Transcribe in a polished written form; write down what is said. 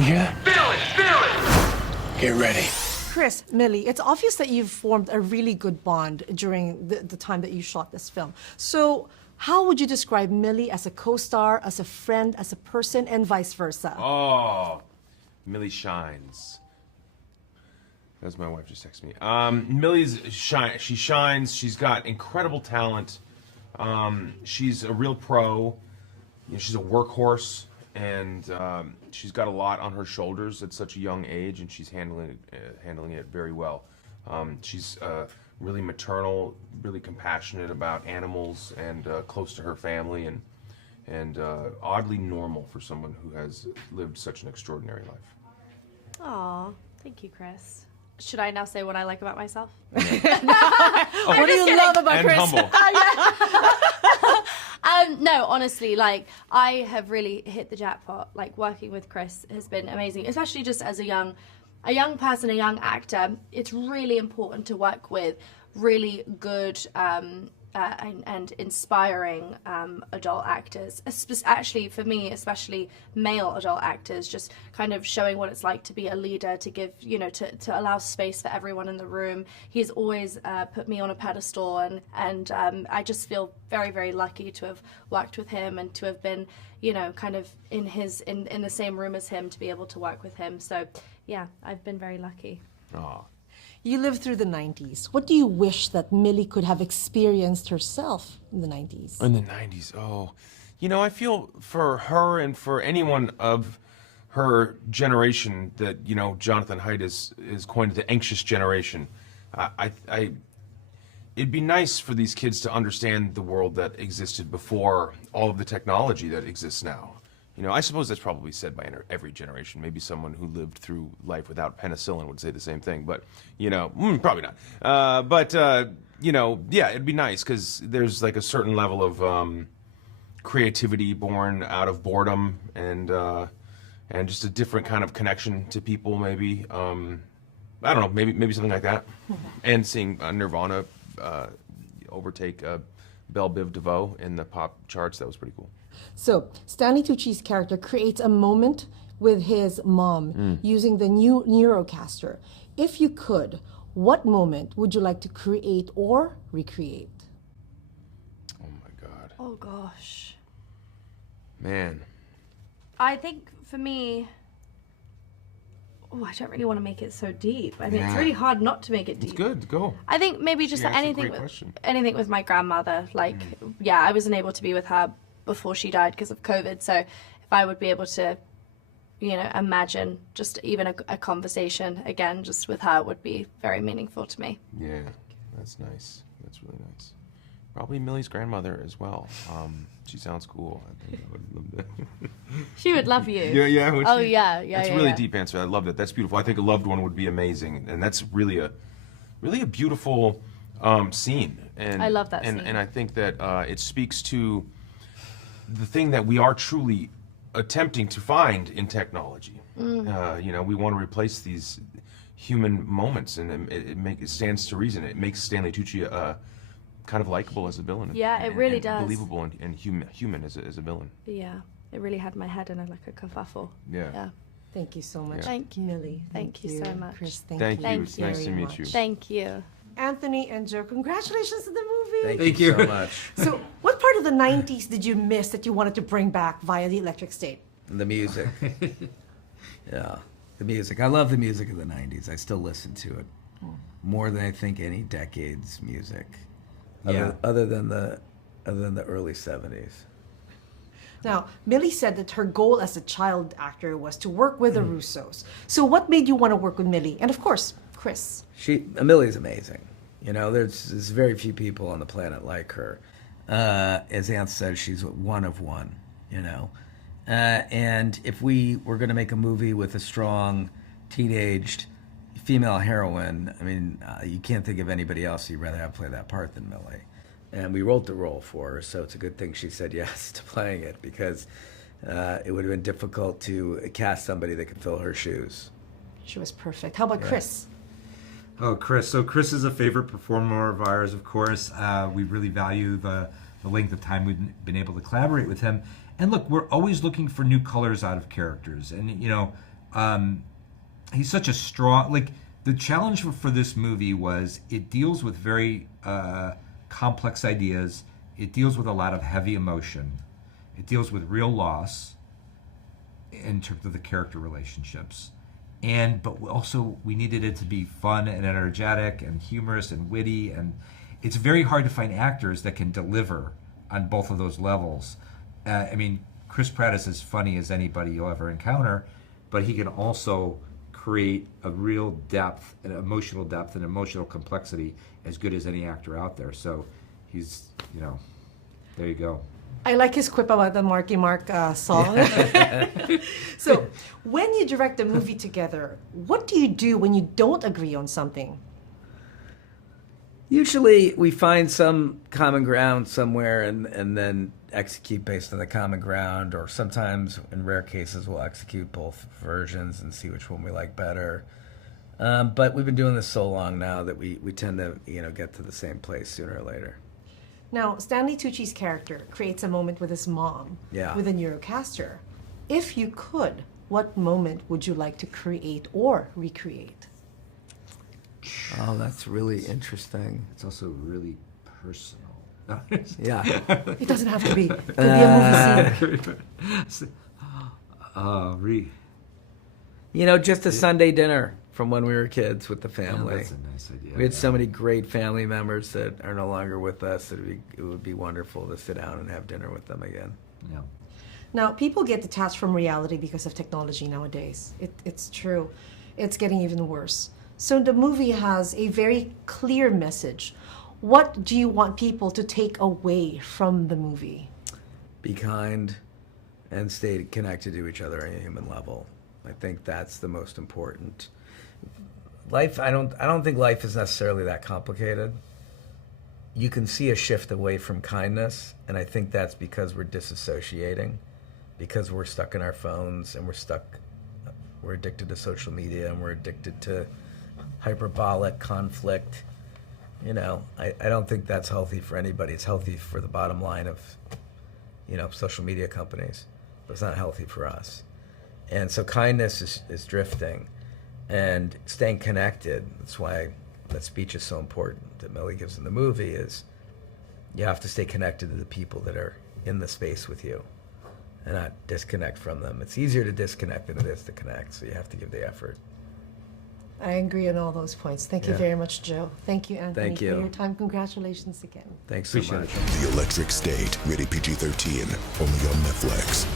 You hear that? Feel it, feel it! Get ready. Chris, Millie, it's obvious that you've formed a really good bond during the time that you shot this film. So how would you describe Millie as a co-star, as a friend, as a person, and vice versa? Oh, Millie shines. That's my wife just texted me. Millie's she shines. She's got incredible talent. She's a real pro. You know, she's a workhorse, and she's got a lot on her shoulders at such a young age, and she's handling it very well. She's really maternal, really compassionate about animals, and close to her family, and oddly normal for someone who has lived such an extraordinary life. Aw, thank you, Chris. Should I now say what I like about myself? What do you love about And Chris? humble. No, honestly, like, I have really hit the jackpot. Like, working with Chris has been amazing, especially just as a young person, a young actor. It's really important to work with really good and inspiring adult actors. Actually, for me, especially male adult actors, just kind of showing what it's like to be a leader, to give, you know, to allow space for everyone in the room. He's always put me on a pedestal, and I just feel very, very lucky to have worked with him and to have been, you know, kind of in the same room as him, to be able to work with him. So yeah, I've been very lucky. Aw. You lived through the 90s. What do you wish that Millie could have experienced herself in the 90s? In the 90s, oh. You know, I feel for her and for anyone of her generation that, you know, Jonathan Haidt is coined the anxious generation. It'd be nice for these kids to understand the world that existed before all of the technology that exists now. You know, I suppose that's probably said by every generation. Maybe someone who lived through life without penicillin would say the same thing, but, you know, probably not. You know, yeah, it'd be nice, because there's like a certain level of creativity born out of boredom, and just a different kind of connection to people, maybe. I don't know, maybe something like that. And seeing Nirvana overtake Belle Biv DeVoe in the pop charts, that was pretty cool. So, Stanley Tucci's character creates a moment with his mom using the new Neurocaster. If you could, what moment would you like to create or recreate? Oh my God. Oh gosh. Man. I think for me, I don't really want to make it so deep. I mean, it's really hard not to make it deep. It's good, go. I think maybe just Yeah, that's a anything great question. with my grandmother. Like, yeah, I wasn't able to be with her before she died because of COVID. So if I would be able to, you know, imagine just even a conversation again just with her would be very meaningful to me. Yeah, that's nice. That's really nice. Probably Millie's grandmother as well. She sounds cool. I think I would love that. She would love you. Yeah. Would Oh she? yeah. That's a really deep answer. I love that. That's beautiful. I think a loved one would be amazing, and that's really a beautiful scene. And I love that scene. scene. And I think that it speaks to the thing that we are truly attempting to find in technology. You know, we want to replace these human moments, and it stands to reason. It makes Stanley Tucci kind of likable as a villain. Yeah, it really and does. Believable and human as a villain. Yeah, it really had my head in like a kerfuffle. Yeah. Thank you so much, Yeah. Thank you. Millie. Thank you so much. Chris, Thank you. Thank It's you nice to very meet much. you. Thank you. Anthony and Joe, congratulations on the movie. Thank you so much. So, what part of the 90s did you miss that you wanted to bring back via the Electric State? The music. Yeah, the music. I love the music of the 90s. I still listen to it more than I think any decade's music. Other than the early 70s. Now, Millie said that her goal as a child actor was to work with the Russos. So what made you want to work with Millie? And of course, Chris. Millie's amazing. You know, there's very few people on the planet like her. As Anth said, she's one of one, you know. And if we were going to make a movie with a strong, teenaged female heroine, I mean, you can't think of anybody else you'd rather have play that part than Millie. And we wrote the role for her, so it's a good thing she said yes to playing it, because it would have been difficult to cast somebody that could fill her shoes. She was perfect. How about Chris? Oh, Chris. So Chris is a favorite performer of ours, of course. We really value the length of time we've been able to collaborate with him. And look, we're always looking for new colors out of characters. And, you know, he's such a strong, like, the challenge for this movie was it deals with very complex ideas. It deals with a lot of heavy emotion. It deals with real loss in terms of the character relationships. But also we needed it to be fun and energetic and humorous and witty, and it's very hard to find actors that can deliver on both of those levels. I mean, Chris Pratt is as funny as anybody you'll ever encounter, but he can also create a real depth, an emotional depth and emotional complexity as good as any actor out there. So he's, there you go. I like his quip about the Marky Mark song. So, when you direct a movie together, what do you do when you don't agree on something? Usually we find some common ground somewhere and then execute based on the common ground, or sometimes, in rare cases, we'll execute both versions and see which one we like better. But we've been doing this so long now that we tend to get to the same place sooner or later. Now, Stanley Tucci's character creates a moment with his mom, with a neurocaster. If you could, what moment would you like to create or recreate? Oh, that's really interesting. It's also really personal. Yeah. It doesn't have to be. It could be a movie scene. Just a Sunday dinner from when we were kids with the family. Yeah, that's a nice idea. We had so many great family members that are no longer with us that it would be wonderful to sit down and have dinner with them again. Yeah. Now, people get detached from reality because of technology nowadays. It's true. It's getting even worse. So the movie has a very clear message. What do you want people to take away from the movie? Be kind and stay connected to each other on a human level. I think that's the most important. Life, I don't think life is necessarily that complicated. You can see a shift away from kindness, and I think that's because we're disassociating, because we're stuck in our phones and we're addicted to social media and we're addicted to hyperbolic conflict. I don't think that's healthy for anybody. It's healthy for the bottom line of, social media companies, but it's not healthy for us. And so kindness is drifting, and staying connected. That's why that speech is so important that Millie gives in the movie, is you have to stay connected to the people that are in the space with you and not disconnect from them. It's easier to disconnect than it is to connect, so you have to give the effort. I agree on all those points. Thank you very much, Joe. Thank you, Anthony, Thank you. for your time. Congratulations again. Thanks so much. The Electric State, rated PG-13, only on Netflix.